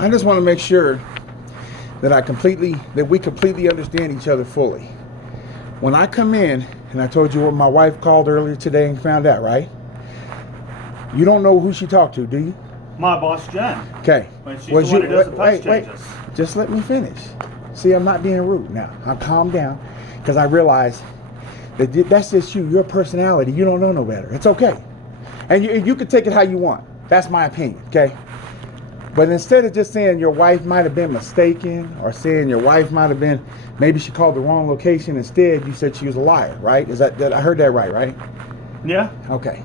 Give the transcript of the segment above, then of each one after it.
I just want to make sure that we completely understand each other fully. When I come in, and I told you what my wife called earlier today and found out, right? You don't know who she talked to, do you? My boss, Jen. Okay. When she's the one who does the price changes. Just let me finish. See, I'm not being rude now. I'm calm down because I realize that that's just you, your personality. You don't know no better. It's okay. And you can take it how you want. That's my opinion, okay? But instead of just saying your wife might have been mistaken or saying your wife might have been, maybe she called the wrong location, instead you said she was a liar, right? I heard that right? Yeah. Okay.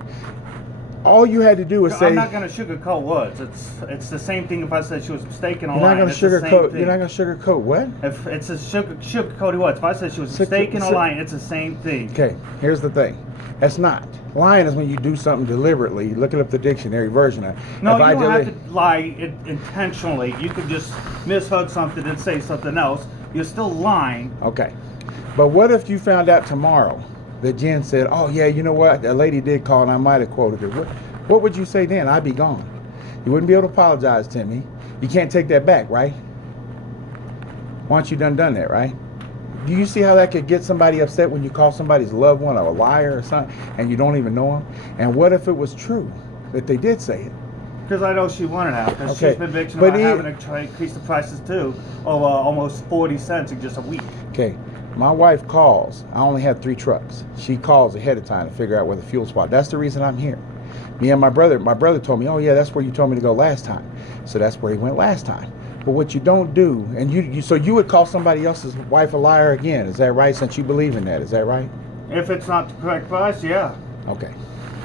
All you had to do was say... I'm not going to sugarcoat words. It's the same thing if I said she was mistaken or You're lying. not going to sugarcoat what? If it's a sugarcoated words. If I said she was mistaken or lying, it's the same thing. Okay, here's the thing. That's not. Lying is when you do something deliberately. Look it up the dictionary version of it. No, you don't have to lie intentionally. You could just misheard something and say something else. You're still lying. Okay. But what if you found out tomorrow that Jen said, oh yeah, you know what, a lady did call and I might have quoted her. What would you say then? I'd be gone. You wouldn't be able to apologize to me. You can't take that back, right? Once you done that, right? Do you see how that could get somebody upset when you call somebody's loved one a liar or something and you don't even know them? And what if it was true that they did say it? Because I know she wanted out. Because Okay. she's been bitching about having to try to increase the prices too, over almost 40 cents in just a week. Okay. My wife calls. I only have 3 trucks. She calls ahead of time to figure out where the fuel spot. That's the reason I'm here. Me and my brother told me, oh yeah, that's where you told me to go last time. So that's where he went last time. But what you don't do, and so you would call somebody else's wife a liar again, is that right? Since you believe in that, is that right? If it's not the correct price, yeah. Okay.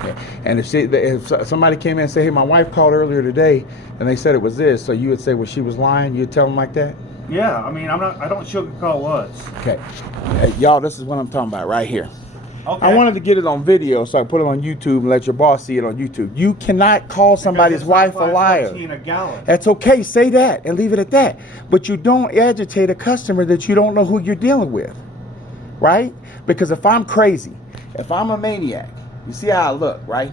Yeah. And if somebody came in and said, hey, my wife called earlier today, and they said it was this, so you would say, well, she was lying. You'd tell them like that? Yeah. I mean, I don't sugarcoat words. Okay. Hey, y'all, this is what I'm talking about right here. Okay. I wanted to get it on video, so I put it on YouTube and let your boss see it on YouTube. You cannot call somebody's wife a liar. That's okay. Say that and leave it at that. But you don't agitate a customer that you don't know who you're dealing with, right? Because if I'm crazy, if I'm a maniac, you see how I look, right?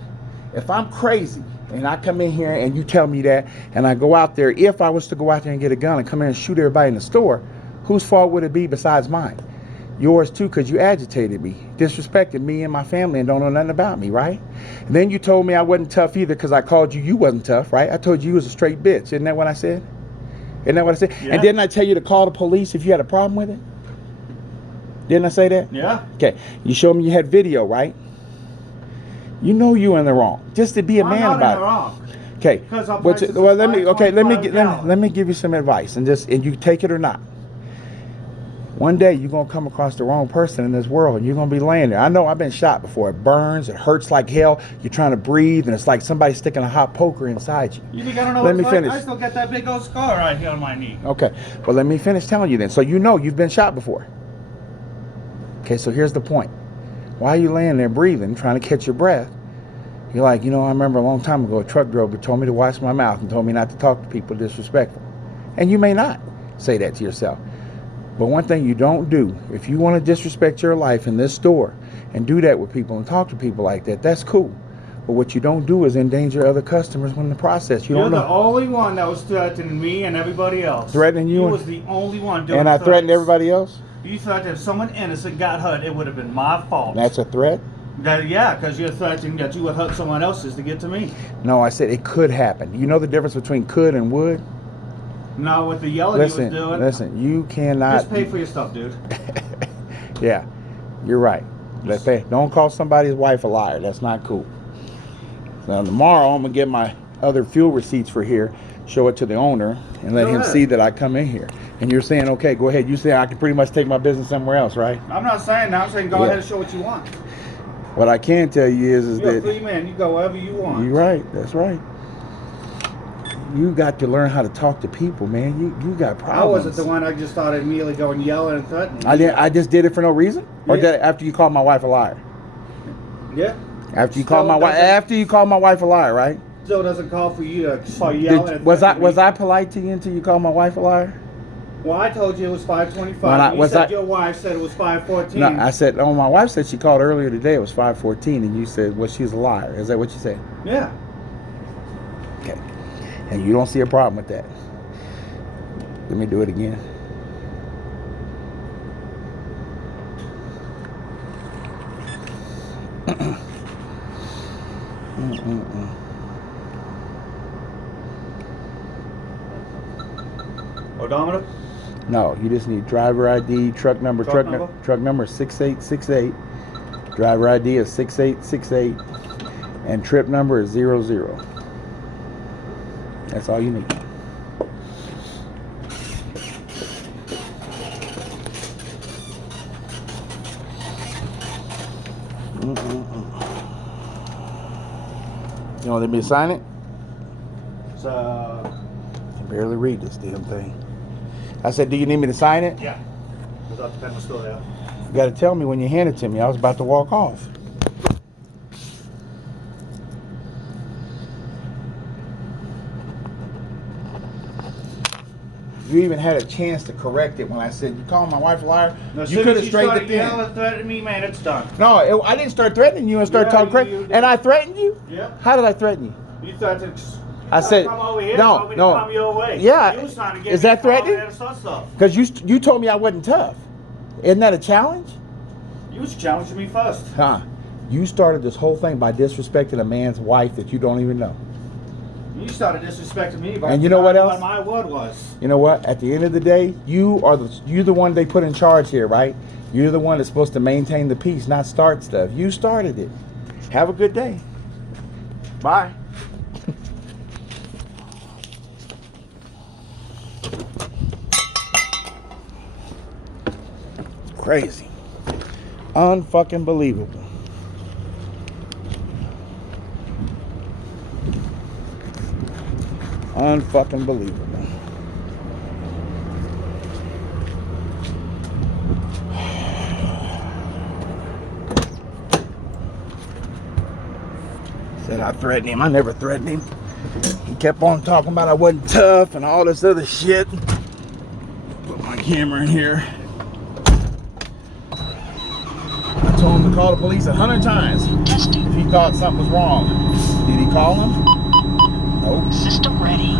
If I'm crazy and I come in here and you tell me that, and I go out there, if I was to go out there and get a gun and come in and shoot everybody in the store, whose fault would it be besides mine? Yours too, because you agitated me, disrespected me and my family and don't know nothing about me, right? And then you told me I wasn't tough either because I called you wasn't tough, right? I told you was a straight bitch. Isn't that what I said? Isn't that what I said? Yeah. And didn't I tell you to call the police if you had a problem with it? Didn't I say that? Yeah. Okay. You showed me you had video, right? You know you were in the wrong. Just to be a man about it. Wrong. Okay. Well, let me give you some advice and you take it or not. One day you're going to come across the wrong person in this world and you're going to be laying there. I know I've been shot before. It burns. It hurts like hell. You're trying to breathe and it's like somebody sticking a hot poker inside you. You think I don't know what it's like? I still got that big old scar right here on my knee. Okay. Well, let me finish telling you then. So you know you've been shot before. Okay, so here's the point. Why are you laying there breathing, trying to catch your breath? You're like, I remember a long time ago a truck driver told me to watch my mouth and told me not to talk to people disrespectful. And you may not say that to yourself. But one thing you don't do, if you want to disrespect your life in this store and do that with people and talk to people like that, that's cool. But what you don't do is endanger other customers in the process. You're the only one that was threatening me and everybody else. Threatening you? You was the only one doing And I threatened everybody else? You thought if someone innocent got hurt, it would have been my fault. That's a threat? Yeah, because you're threatening that you would hurt someone else's to get to me. No, I said it could happen. You know the difference between could and would? No, with the yelling you was doing. Listen, you cannot... Just pay for your stuff, dude. Yeah, you're right. Don't call somebody's wife a liar. That's not cool. Now, tomorrow, I'm going to get my other fuel receipts for here, show it to the owner, and let him see that I come in here. And you're saying, okay, go ahead. You say I can pretty much take my business somewhere else, right? I'm not saying that. I'm saying go ahead and show what you want. What I can tell you is you're that... You're a free man. You go wherever you want. You're right. That's right. You got to learn how to talk to people, man. You got problems. I wasn't the one. I just started immediately going yelling and threatening. I just did it for no reason? Or did it after you called my wife a liar? Yeah. After you called my wife a liar, right? Still doesn't call for you to start yelling and was I polite to you until you called my wife a liar? Well, I told you it was 5:25. You said your wife said it was 5:14. No, I said, my wife said she called earlier today. It was 5:14, and you said, well, she's a liar. Is that what you said? Yeah. Okay. And you don't see a problem with that. Let me do it again. Odometer? No, you just need driver ID, truck number. Truck Number is 6868. Driver ID is 6868. And trip number is 00. That's all you need. You want me to sign it? So, I can barely read this damn thing. I said, do you need me to sign it? yeah. I thought the pen was still there. You got to tell me when you hand it to me. I was about to walk off. You even had a chance to correct it when I said, you calling my wife a liar? No, You could have straightened it yelling then. and threatening me, man, it's done. No, I didn't start threatening you and start Yeah, talking you crazy. did. And I threatened you? Yeah. How did I threaten you? You thought to I said, come over here, no, told me no. to come your way. Yeah. You was trying to get Is me that to come over threatening? there to start stuff. Because you told me I wasn't tough. Isn't that a challenge? You was challenging me first. Huh. You started this whole thing by disrespecting a man's wife that you don't even know. You started disrespecting me, but And you know what else? What my word was. You know what? At the end of the day, you're the one they put in charge here, right? You're the one that's supposed to maintain the peace, not start stuff. You started it. Have a good day. Bye. Crazy. Unfucking believable. Unfucking believable. Said I threatened him. I never threatened him. He kept on talking about I wasn't tough and all this other shit. Put my camera in here. I told him to call the police 100 times if he thought something was wrong. Did he call him? Nope. System ready.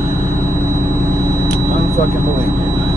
Unfucking believable.